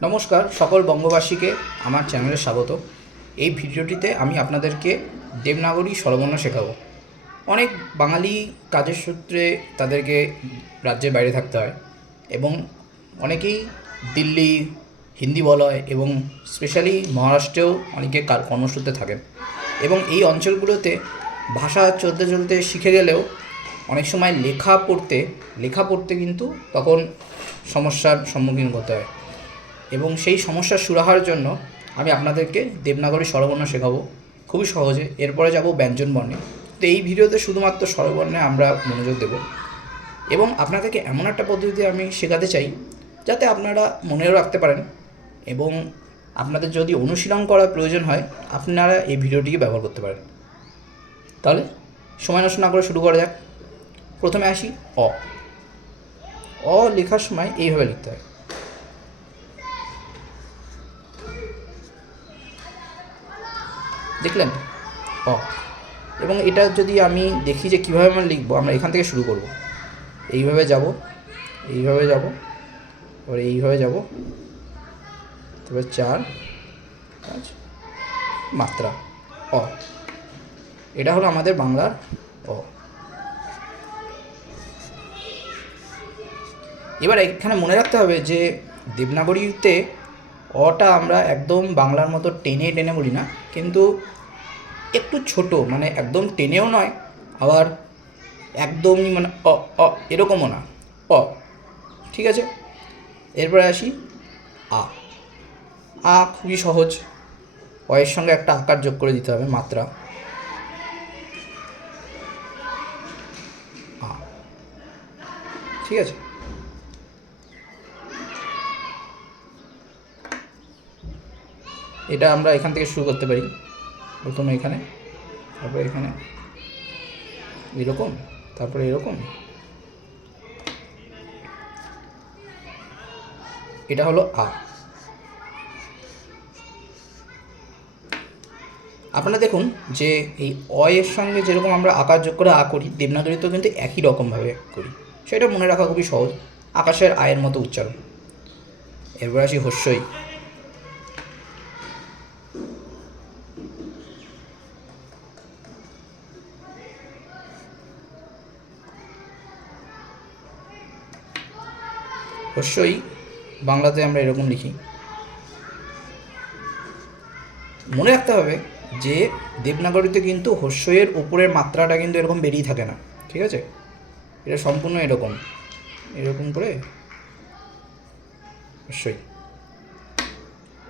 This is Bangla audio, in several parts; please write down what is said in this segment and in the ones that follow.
নমস্কার সকল বঙ্গবাসীকে আমার চ্যানেলে স্বাগত। এই ভিডিওটিতে আমি আপনাদেরকে দেবনাগরী স্বরবর্ণ শেখাবো। অনেক বাঙালি কাজের সূত্রে তাদেরকে রাজ্যের বাইরে থাকতে হয় এবং অনেকেই দিল্লি হিন্দি বলয় এবং স্পেশালি মহারাষ্ট্রেও অনেকে কর্মসূত্রে থাকেন এবং এই অঞ্চলগুলোতে ভাষা চলতে চলতে শিখে গেলেও অনেক সময় লেখা পড়তে কিন্তু তখন সমস্যার সম্মুখীন করতে হয় এবং সেই সমস্যার সুরাহার জন্য আমি আপনাদেরকে দেবনাগরী স্বরবর্ণ শেখাবো খুবই সহজে। এরপরে যাব ব্যঞ্জনবর্ণে। তো এই ভিডিওতে শুধুমাত্র স্বরবর্ণে আমরা মনোযোগ দেব এবং আপনাদেরকে এমন একটা পদ্ধতিতে আমি শেখাতে চাই যাতে আপনারা মনেও রাখতে পারেন এবং আপনাদের যদি অনুশীলন করার প্রয়োজন হয় আপনারা এই ভিডিওটিকে ব্যবহার করতে পারেন। তাহলে সময় নষ্ট না করে শুরু করা যাক। প্রথমে আসি অ। অ লেখার সময় এইভাবে লিখতে হয়, দেখলেন অ। এবং এটা যদি আমি দেখি যে কীভাবে আমরা লিখবো, আমরা এখান থেকে শুরু করব, এইভাবে যাব, এইভাবে যাব, এবার এইভাবে যাব, তারপরে 4 5 মাত্রা অ। এটা হলো আমাদের বাংলার অ। এবার এখানে মনে রাখতে হবে যে দেবনাগরীতে অটা আমরা একদম বাংলার মতো টেনে টেনে বলি না, কিন্তু একটু ছোট, মানে একদম টেনেও নয় আবার একদমই মানে অ অ এরকমও না, অ। ঠিক আছে, এরপরে আসি আ। আ খুবই সহজ, অয়ের সঙ্গে একটা আকার যোগ করে দিতে হবে, মাত্রা আ। ঠিক আছে, এটা আমরা এখান থেকে শুরু করতে পারি। প্রথমে এখানে, তারপরে এখানে এরকম, তারপরে এরকম। এটা হলো আ। আপনারা দেখুন যে এই অয়ের সঙ্গে যেরকম আমরা আকার যোগ করে আ করি, দেবনাগরীতেও কিন্তু একই রকমভাবে করি, সেটা মনে রাখা খুবই সহজ। আকাশের আয়ের মতো উচ্চারণ। এরপর আসি হস্যই। হস্যই বাংলাতে আমরা এরকম লিখি। মনে রাখতে হবে যে দেবনাগরীতে কিন্তু হস্যইয়ের ওপরের মাত্রাটা কিন্তু এরকম বেরিয়ে থাকে না, ঠিক আছে? এটা সম্পূর্ণ এরকম এরকম করে হস্যই।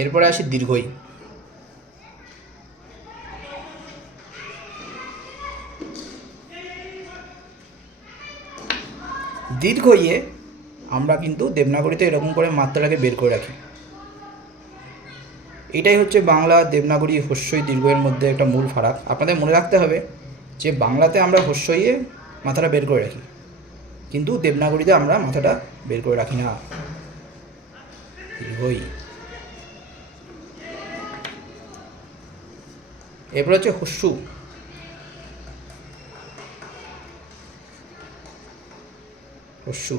এরপরে আসি দীর্ঘই। দীর্ঘইয়ে আমরা কিন্তু দেবনাগরীতে এরকম করে মাত্রাটাকে বের করে রাখি। এটাই হচ্ছে বাংলা দেবনাগরী হস্যই দীর্ঘয়ের মধ্যে একটা মূল ফারাক। আপনাদের মনে রাখতে হবে যে বাংলাতে আমরা হস্যইয়ে মাথাটা বের করে রাখি, কিন্তু দেবনাগরীতে আমরা মাথাটা বের করে রাখি না। দীর্ঘই। এরপর হচ্ছে হস্যু। হস্যু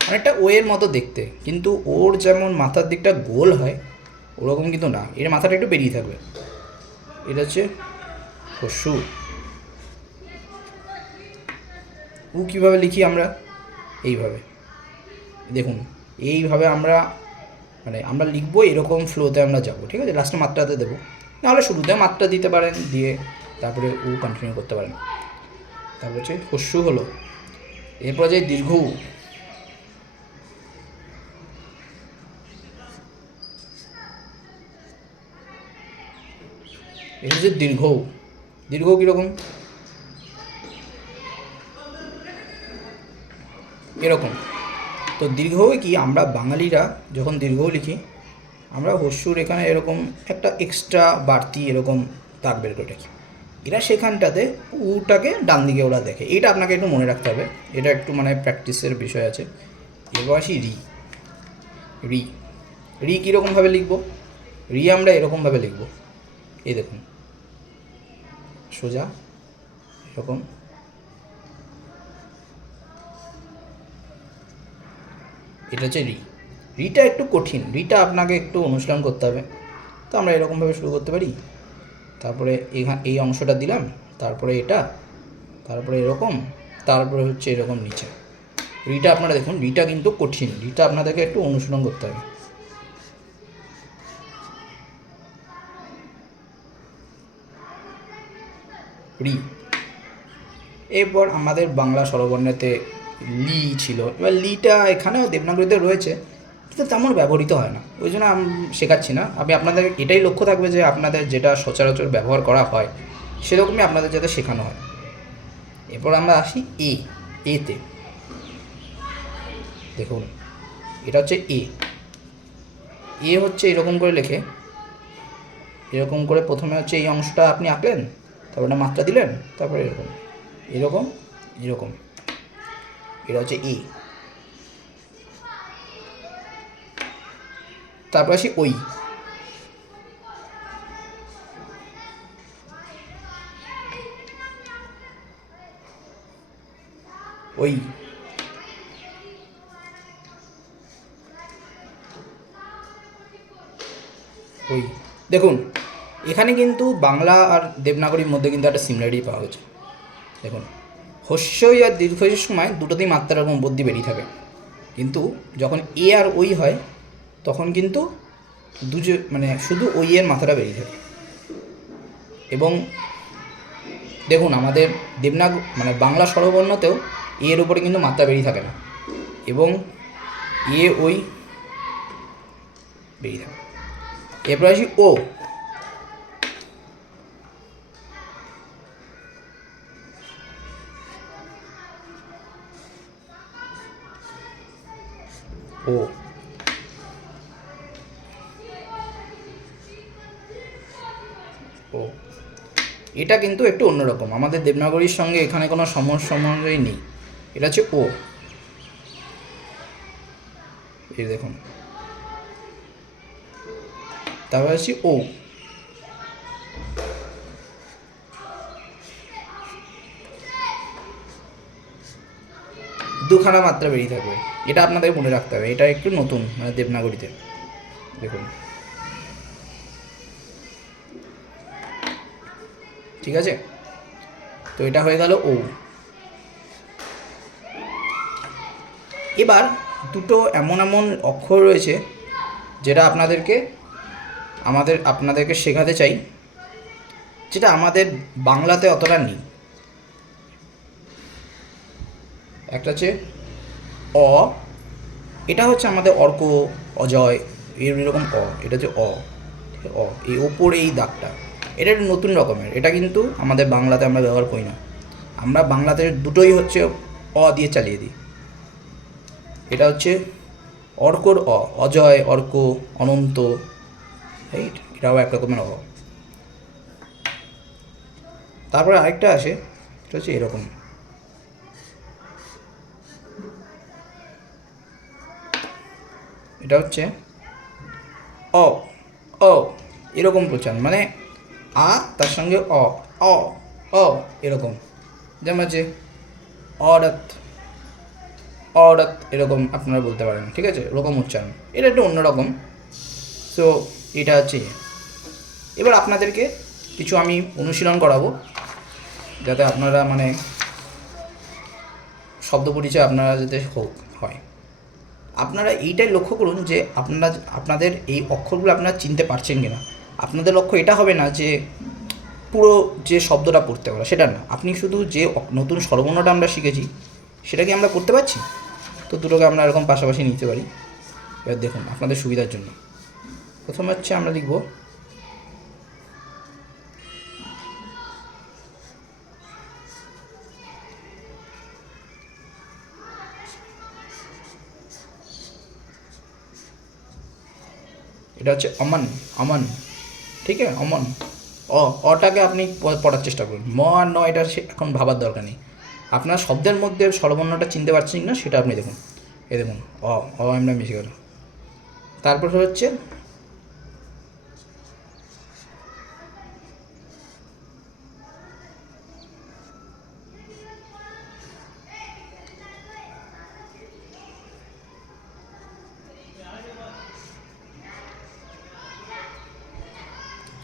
অনেকটা ওয়ের মতো দেখতে, কিন্তু ওর যেমন মাথার দিকটা গোল হয় ওরকম কিন্তু না, এর মাথাটা একটু বেরিয়ে থাকবে। এটা হচ্ছে হস্যু। উ কীভাবে লিখি আমরা? এইভাবে দেখুন, এইভাবে আমরা মানে আমরা লিখবো, এরকম ফ্লোতে আমরা যাবো, ঠিক আছে? লাস্টে মাত্রাতে দেবো, নাহলে শুরুতে মাত্রা দিতে পারেন, দিয়ে তারপরে উ কন্টিনিউ করতে পারেন। তারপর হচ্ছে হস্যু হলো। এরপর যে দীর্ঘ উ। এটা হচ্ছে দীর্ঘ উ। দীর্ঘ কীরকম? এরকম। তো দীর্ঘ কি আমরা বাঙালিরা যখন দীর্ঘ লিখি, আমরা হস্যুর এখানে এরকম একটা এক্সট্রা বাড়তি এরকম দাগ বের করে রাখি। এরা সেখানটাতে উটাকে ডান দিকে ওরা দেখে, এটা আপনাকে একটু মনে রাখতে হবে, এটা একটু মানে প্র্যাকটিসের বিষয় আছে। এবার আসি রি। রি রি কীরকমভাবে লিখব? রি আমরা এরকমভাবে লিখব, এই দেখুন, সোজা এরকম, এটা হচ্ছে রি। রিটা একটু কঠিন, রিটা আপনাকে একটু অনুশীলন করতে হবে। তো আমরা এরকমভাবে শুরু করতে পারি। তারপরে এই অংশটা দিলাম, তারপরে এটা, তারপরে এরকম, তারপরে হচ্ছে এরকম নিচে। রিটা আপনারা দেখুন, রিটা কিন্তু কঠিন, রিটা আপনাদেরকে একটু অনুশীলন করতে হবে। রি। এরপর আমাদের বাংলা স্বরবর্ণেতে লি ছিল। এবার লিটা এখানেও দেবনাগরীতে রয়েছে, কিন্তু তেমন ব্যবহৃত হয় না, ওই জন্য আমি শেখাচ্ছি না। আমি আপনাদের এটাই লক্ষ্য থাকবে যে আপনাদের যেটা সচরাচর ব্যবহার করা হয় সেরকমই আপনাদের যাতে শেখানো হয়। এরপর আমরা আসি এতে। দেখুন, এটা হচ্ছে হচ্ছে এরকম করে লেখে, এরকম করে প্রথমে হচ্ছে এই অংশটা আপনি আঁকলেন, তারপর একটা মাত্রা দিলেন, তারপরে এরকম এরকম এরকম, এটা হচ্ছে তারপর আসি ওই। ওই ওই দেখুন, এখানে কিন্তু বাংলা আর দেবনাগরীর মধ্যে কিন্তু একটা সিমিলারিটি পাওয়া গেছে। দেখুন, হস্যই আর দীর্ঘইয়ের সময় দুটোতেই মাত্রা এবং বদ্যি বেরিয়ে থাকে, কিন্তু যখন এ আর ওই হয় তখন কিন্তু মানে শুধু ওই এর মাথাটা বেরিয়ে থাকে। এবং দেখুন, আমাদের মানে বাংলা স্বরবর্ণতেও এর উপরে কিন্তু মাত্রা বেরিয়ে থাকে না, এবং ওই বেরিয়ে থাকে। এরপর আসি ও। ও ও এটা কিন্তু একটু অন্যরকম, আমাদের দেবনাগরীর সঙ্গে এখানে কোনো সমন্বয় নেই। এটা হচ্ছে ও। এই দেখুন, তারপর আসছি ও। দুখানা মাত্রা বেরিয়ে থাকবে, এটা আপনাদের মনে রাখতে হবে, এটা একটু নতুন মানে দেবনাগরীতে। দেখুন, ঠিক আছে, তো এটা হয়ে গেল ও। এবার দুটো এমন এমন অক্ষর রয়েছে যেটা আপনাদেরকে শেখাতে চাই, যেটা আমাদের বাংলাতে অতটা নেই। একটা হচ্ছে অ, এটা হচ্ছে আমাদের অর্ক, অজয়, এরকম এটা হচ্ছে এই ওপরে এই দাগটা, এটা একটু নতুন রকমের, এটা কিন্তু আমাদের বাংলাতে আমরা ব্যবহার করি না। আমরা বাংলাতে দুটোই হচ্ছে দিয়ে চালিয়ে দিই। এটা হচ্ছে অর্কর অজয়, অর্ক, অনন্ত, রাইট, এটাও এক রকমের তারপরে আরেকটা আসে, এটা হচ্ছে এরকম, এটা হচ্ছে অ অ এরকম প্রচার, মানে তার সঙ্গে অ অ অ এরকম, যেমন হচ্ছে অরাত অরাত, এরকম আপনারা বলতে পারেন, ঠিক আছে, এরকম উচ্চারণ, এটা একটু অন্যরকম। সো এটা হচ্ছে এবার আপনাদেরকে কিছু আমি অনুশীলন করাবো, যাতে আপনারা মানে শব্দ পরিচয় আপনারা যাতে হয়। আপনারা এইটাই লক্ষ্য করুন যে আপনাদের এই অক্ষরগুলো আপনারা চিনতে পারছেন কি না। আপনাদের লক্ষ্য এটা হবে না যে পুরো যে শব্দটা পড়তে পারা, সেটা না, আপনি শুধু যে নতুন স্বরবর্ণটা আমরা শিখেছি সেটা কি আমরা করতে পারছি। তো দুটোকে আমরা এরকম পাশাপাশি নিতে পারি। এবার দেখুন, আপনাদের সুবিধার জন্য প্রথমে হচ্ছে আমরা লিখব এটা হচ্ছে অমন অমন, ঠিক আছে, অমন। অটাকে আপনি পড়ার চেষ্টা করুন, ম আর ন এটা এখন ভাবার দরকার নেই। আপনার শব্দের মধ্যে স্বরবর্ণটা চিনতে পারছেন না সেটা আপনি দেখুন, এই দেখুন আমরা মিশে গেল। তারপর হচ্ছে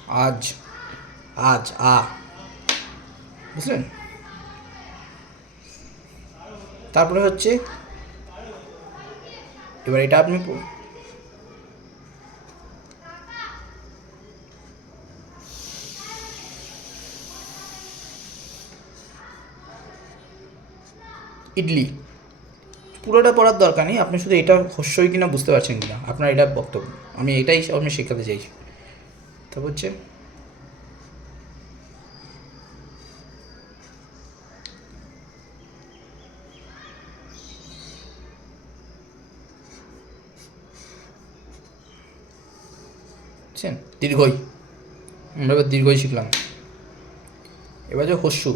আজ, আজ, বুঝলেন? তারপরে হচ্ছে এবার এটা আপনি ইডলি পুরোটা পড়ার দরকার নেই, আপনি শুধু এটা হস্যই কিনা বুঝতে পারছেন কিনা আপনার এটা বক্তব্য, আমি এটাই আমি শেখাতে চাইছি। তারপর হচ্ছে বুঝছেন দীর্ঘই, আমরা এবার দীর্ঘই শিখলাম। এবার যে হস্যু,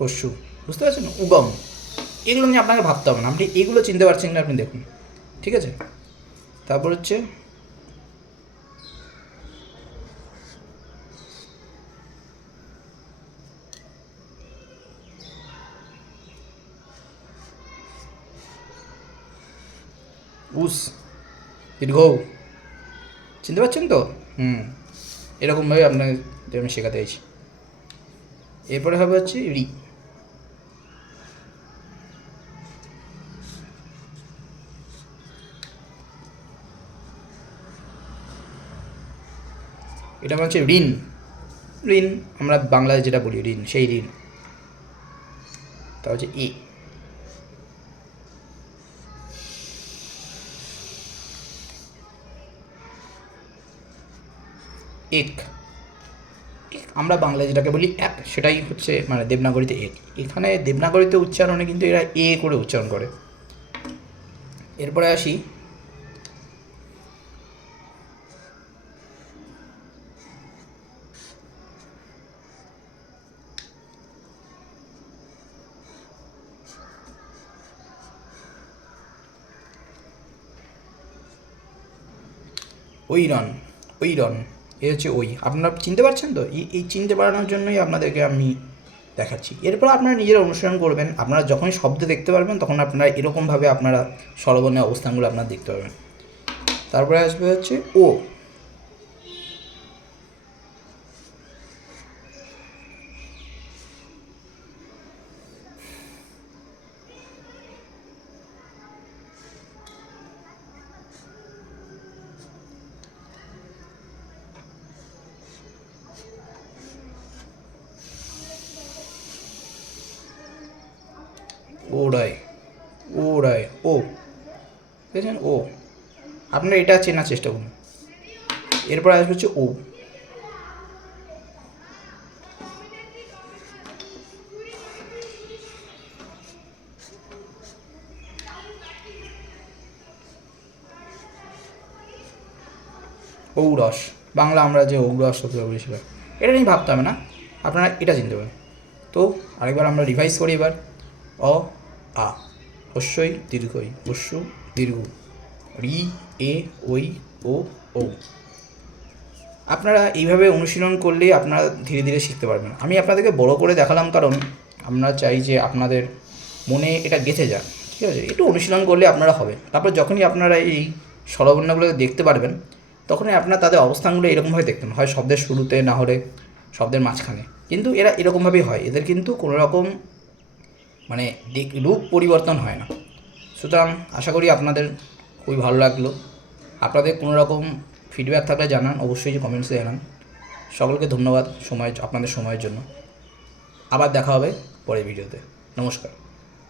হস্যু বুঝতে পারছেন, উগম, এগুলো নিয়ে আপনাকে ভাবতে হবে না, আপনি এগুলো চিনতে পারছেন না, আপনি দেখুন, ঠিক আছে? তারপর হচ্ছে উস, দীর্ঘ, চিনতে পারছেন তো? এরকমভাবে আপনাকে আমি শেখাতে চাইছি। এরপরে হবে হচ্ছে রি, এটা হচ্ছে ঋণ, ঋণ আমরা বাংলায় যেটা বলি ঋণ, সেই ঋণ। তা হচ্ছে ই, এক, আমরা বাংলায় যেটাকে বলি এক, সেটাই হচ্ছে মানে দেবনাগরীতে এক। এখানে দেবনাগরীতে উচ্চারণে কিন্তু এরা এ করে উচ্চারণ করে। এরপরে আসি ঐরন, ঐরন, এ হচ্ছে ওই, আপনারা চিনতে পারছেন তো? এই চিনতে পারানোর জন্যই আপনাদেরকে আমি দেখাচ্ছি। এরপর আপনারা নিজেরা অনুসরণ করবেন, আপনারা যখনই শব্দ দেখতে পারবেন তখন আপনারা এরকমভাবে আপনারা স্বরবর্ণের অবস্থানগুলো আপনারা দেখতে পারবেন। তারপরে আসবে হচ্ছে ও, ওড়ায়, ওড়ায়, ও, দেখেছেন ও, আপনারা এটা চেনার চেষ্টা করুন। এরপর আসবে হচ্ছে ও, ঔরস, বাংলা আমরা যে ঔরস শব্দ বলেছিলাম, এটা নিয়ে ভাবতে হবে না, আপনারা এটা চিনতে পারেন। তো আরেকবার আমরা রিভাইজ করি এবার। অ, আ, হস্যই দীর্ঘই, হস্য দীর্ঘ, রি, এ, ওই, ও, ও। আপনারা এইভাবে অনুশীলন করলেই আপনারা ধীরে ধীরে শিখতে পারবেন। আমি আপনাদেরকে বড় করে দেখালাম কারণ আমরা চাই যে আপনাদের মনে এটা গেঁথে যাক, ঠিক আছে? একটু অনুশীলন করলে আপনারা হবে। তারপর যখনই আপনারা এই স্বরবর্ণগুলো দেখতে পারবেন তখনই আপনারা তাদের অবস্থানগুলো এরকমভাবে দেখতেন, হয় শব্দের শুরুতে, না হলে শব্দের মাঝখানে, কিন্তু এরা এরকমভাবেই হয়, এদের কিন্তু কোনো রকম মানে রূপ পরিবর্তন হয় না। সুতরাং আশা করি আপনাদের খুবই ভালো লাগলো। আপনাদের কোনো রকম ফিডব্যাক থাকলে জানান, অবশ্যই যে কমেন্টসে জানান। সকলকে ধন্যবাদ আপনাদের সময়ের জন্য। আবার দেখা হবে পরের ভিডিওতে। নমস্কার।